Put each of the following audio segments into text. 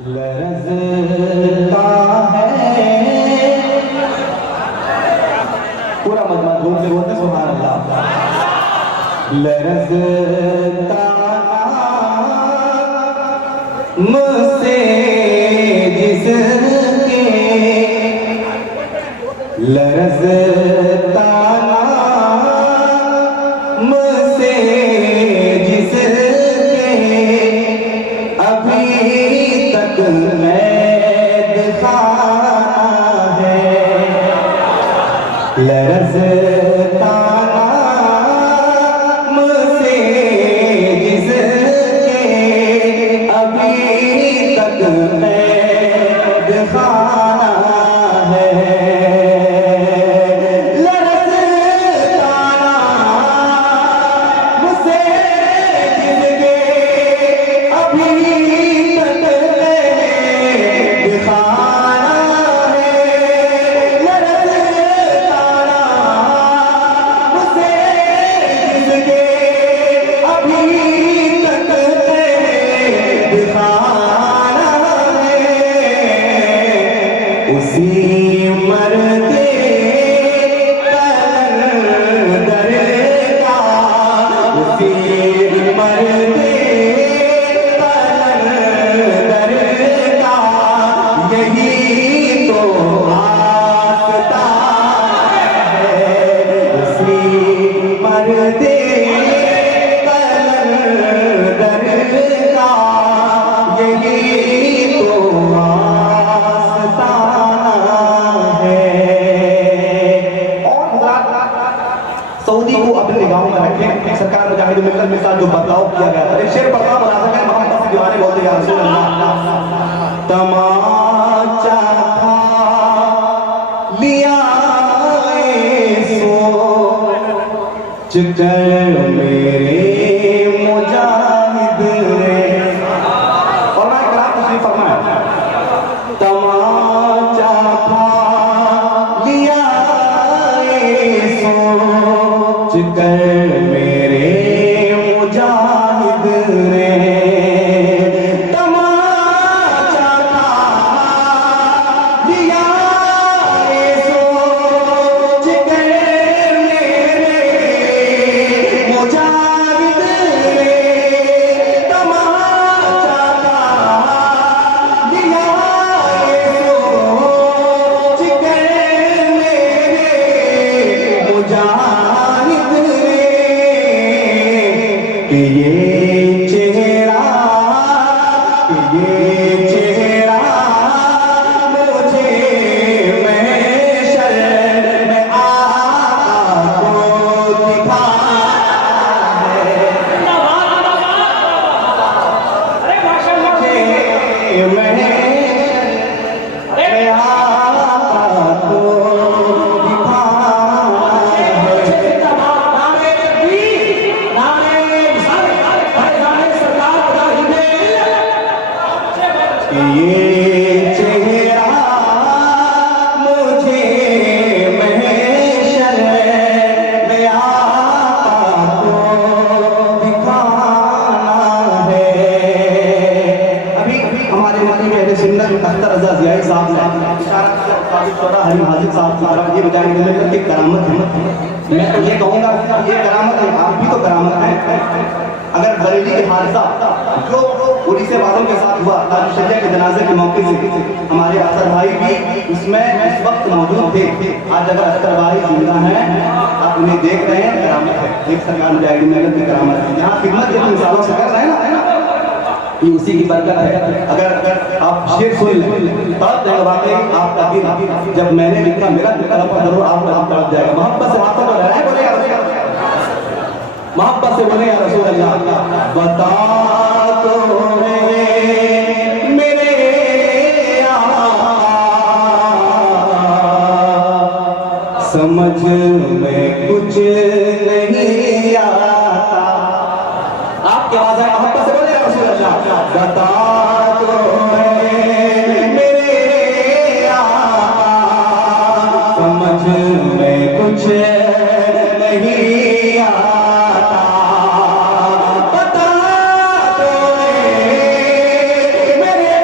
लरज़ता है पूरा मजमा धूम से बोलते सुभान अल्लाह। लरज़ता मुझसे जिसके लरज़ता मुझसे जिसके अभी तक मैं दिखाना है। लरज़ता मुझसे जिसके अभी तक मैं दिखाना है। सऊदी को अपने निगाहों में रखें। सरकार मुजाहिदुल मिल्लत के साथ जो बदलाव किया गया था, शेर पढ़ा मुनासिब है। मोहम्मद से दीवाने बोलते या रसूल अल्लाह। तमाचा था लिया सोच कर मेरे मुजाहिद ने, और मैं कलाम तशरीफ फरमाया। तमाचा था लिया सोच कर मेरे मुजाहिद ने, तमाचा था लिया सोच कर मेरे मुजाहिद ने, तमाचा था लिया सोच कर मेरे मुजाहिद कि ये चेहरा मुझे महशर में आपको दिखाना है। ये चेहरा मुझे महशर में आपको दिखाना है। अभी हमारे पहले सिंगर अख्तर रज़ा ज़ियाई साहब ने हरी हाजिर साहब ये बजाने की करामत है। मैं तो ये कहूँगा ये करामत है, आप भी तो करामत है। अगर बरेली के हादसा जो उड़ीसा वालों के साथ हुआ ताजुशरिया के जनाजे के मौके से, हमारे अख्तर भाई भी उसमें इस वक्त मौजूद थे। आज अगर अख्तर भाई जिंदा हैं, आप उन्हें देख रहे हैं, करामत है। एक सरकार मुजाहिदीन नगर की करामत है। यहाँ खिदमत जिन इंसानों से कर रहे हैं ना, ये उसी की बरकत है। अगर आप शेर सुन लें तब वाकई आपका दिल, जब मैंने लिखा मेरा दिल पर जरूर आप तड़प जाएगा। मोहब्बत से हाथों को लहराए, बोले या रसूल, मोहब्बत से बोले या रसूल अल्लाह। बता तो मेरे समझ में कुछ नहीं आता। आपकी आवाज है, मोहब्बत से बोले या रसूल अल्लाह। बता तो मेरे समझ में कुछ नहीं आता। बता तो मेरे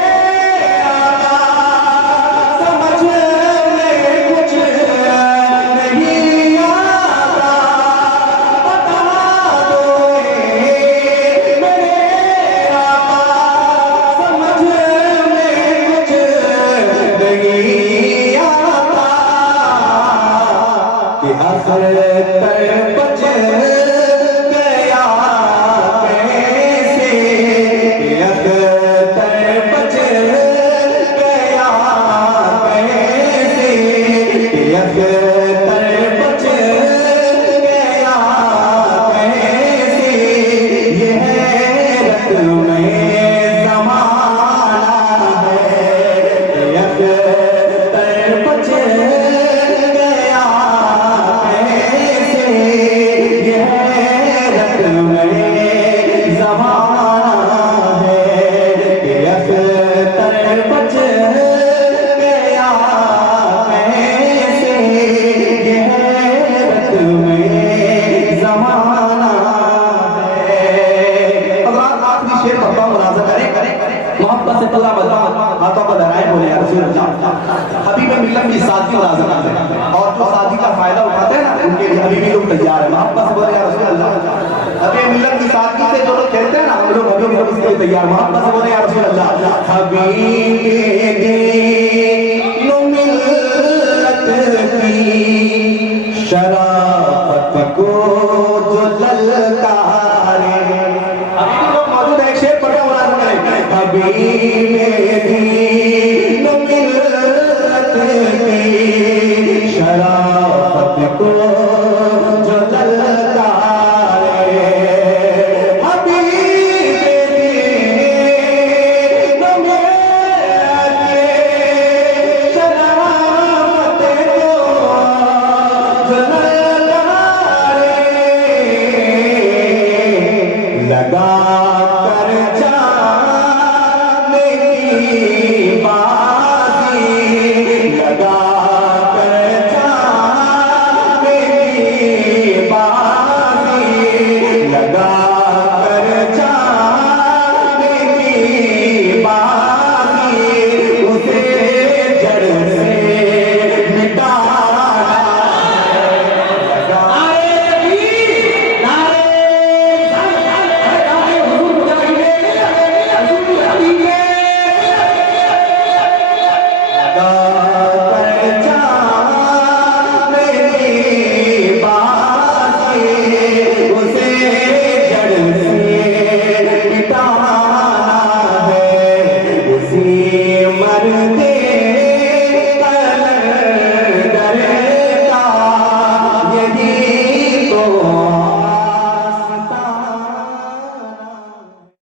शेर पढ़ता हूँ, मुलाजा करें। मोहब्बत से पूरा बदला हाथों को लहराए, बोले या रसूल अल्लाह। हबीब मिल्लत की सादगी मुलाजा करते हैं, और जो सादगी का फायदा उठाते हैं ना, उनके लिए हबीबी लोग तैयार है। मोहब्बत से बोले या रसूल अल्लाह। हबीब मिल्लत की सादगी से जो लोग खेलते हैं ना, हम लोग हबीबी लोग इसके लिए तैयार। मोहब्बत से बोले या रसूल अल्लाह। हबीब दीनो मिल्लत की शराफत को जो ललकारे। अभी तो लोग मौजूद है, एक शेर पढ़े मुलाजा करें। हबीब दीनो मिल्लत की शराफत को जो ललकारे। हबीब दीनो मिल्लत की शराफत को जो ललकारे। लगा